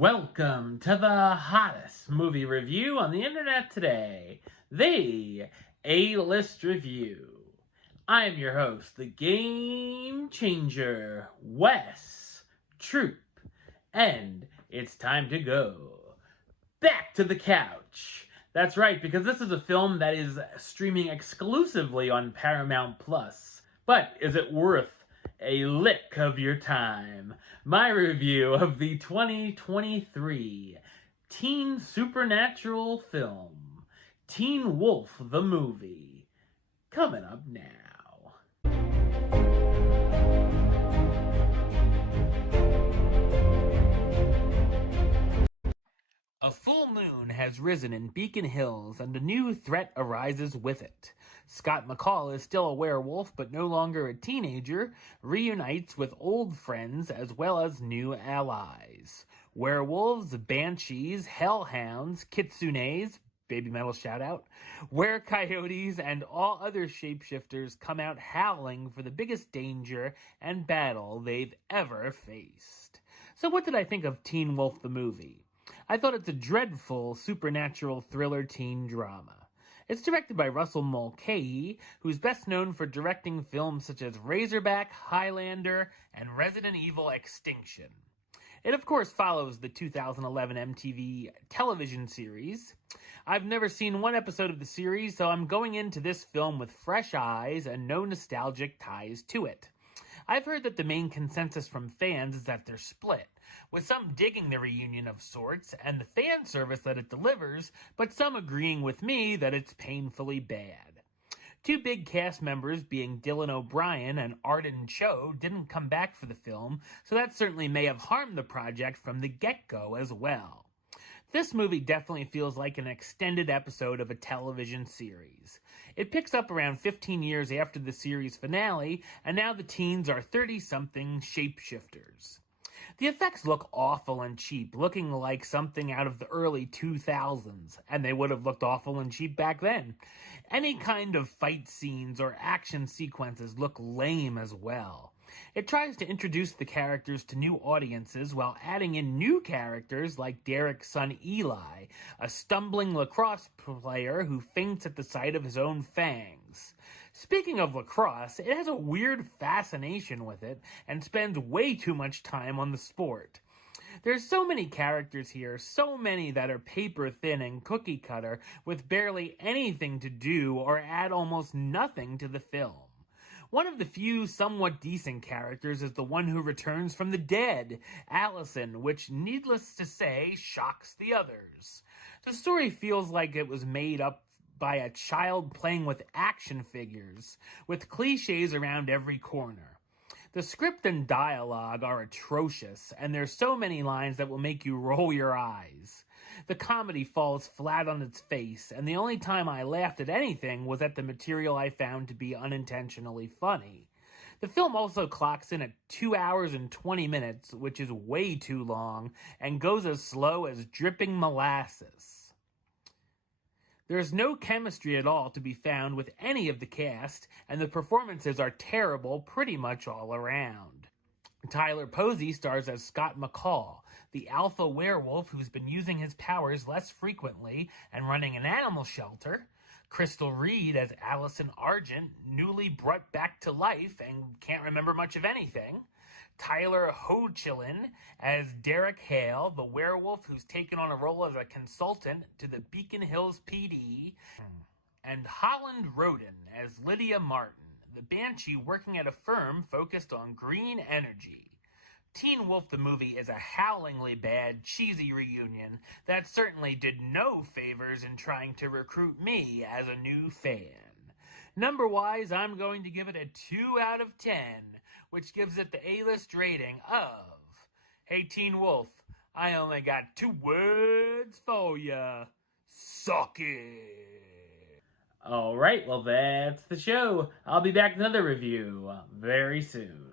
Welcome to the hottest movie review on the internet today, the A-List Review. I am your host, the Game Changer, Wes Troop, and it's time to go back to the couch. That's right, because this is a film that is streaming exclusively on Paramount Plus. But is it worth a lick of your time? My review of the 2023 teen supernatural film, Teen Wolf the Movie, coming up now. A full moon has risen in Beacon Hills, and a new threat arises with it. Scott McCall is still a werewolf, but no longer a teenager, reunites with old friends as well as new allies. Werewolves, banshees, hellhounds, kitsunes, Baby Metal shoutout, were-coyotes, and all other shapeshifters come out howling for the biggest danger and battle they've ever faced. So what did I think of Teen Wolf the Movie? I thought it's a dreadful supernatural thriller teen drama. It's directed by Russell Mulcahy, who's best known for directing films such as Razorback, Highlander, and Resident Evil Extinction. It of course follows the 2011 MTV television series. I've never seen one episode of the series, so I'm going into this film with fresh eyes and no nostalgic ties to it. I've heard that the main consensus from fans is that they're split, with some digging the reunion of sorts and the fan service that it delivers, but some agreeing with me that it's painfully bad. Two big cast members, being Dylan O'Brien and Arden Cho, didn't come back for the film, so that certainly may have harmed the project from the get-go as well. This movie definitely feels like an extended episode of a television series. It picks up around 15 years after the series finale, and now the teens are 30-something shapeshifters. The effects look awful and cheap, looking like something out of the early 2000s, and they would have looked awful and cheap back then. Any kind of fight scenes or action sequences look lame as well. It tries to introduce the characters to new audiences while adding in new characters like Derek's son Eli, a stumbling lacrosse player who faints at the sight of his own fangs. Speaking of lacrosse, it has a weird fascination with it and spends way too much time on the sport. There's so many characters here, so many that are paper thin and cookie cutter with barely anything to do or add almost nothing to the film. One of the few somewhat decent characters is the one who returns from the dead, Allison, which, needless to say, shocks the others. The story feels like it was made up by a child playing with action figures, with cliches around every corner. The script and dialogue are atrocious, and there's so many lines that will make you roll your eyes. The comedy falls flat on its face, and the only time I laughed at anything was at the material I found to be unintentionally funny. The film also clocks in at 2 hours and 20 minutes, which is way too long, and goes as slow as dripping molasses. There's no chemistry at all to be found with any of the cast, and the performances are terrible pretty much all around. Tyler Posey stars as Scott McCall, the alpha werewolf who's been using his powers less frequently and running an animal shelter. Crystal Reed as Allison Argent, newly brought back to life and can't remember much of anything. Tyler Hoechlin as Derek Hale, the werewolf who's taken on a role as a consultant to the Beacon Hills PD. And Holland Roden as Lydia Martin, the banshee working at a firm focused on green energy. Teen Wolf the Movie is a howlingly bad, cheesy reunion that certainly did no favors in trying to recruit me as a new fan. Number-wise, I'm going to give it a 2 out of 10, which gives it the A-list rating of, "Hey Teen Wolf, I only got 2 words for ya. Suck it." Alright, well that's the show. I'll be back with another review very soon.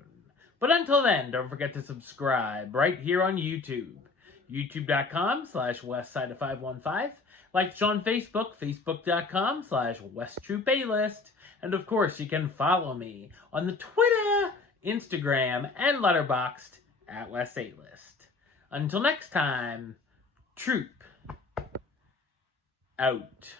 But until then, don't forget to subscribe right here on YouTube. youtube.com/westside515. Like the show on Facebook, facebook.com/westtroupaylist. And of course, you can follow me on the Twitter, Instagram, and Letterboxd at WesAlist. Until next time, Troop out.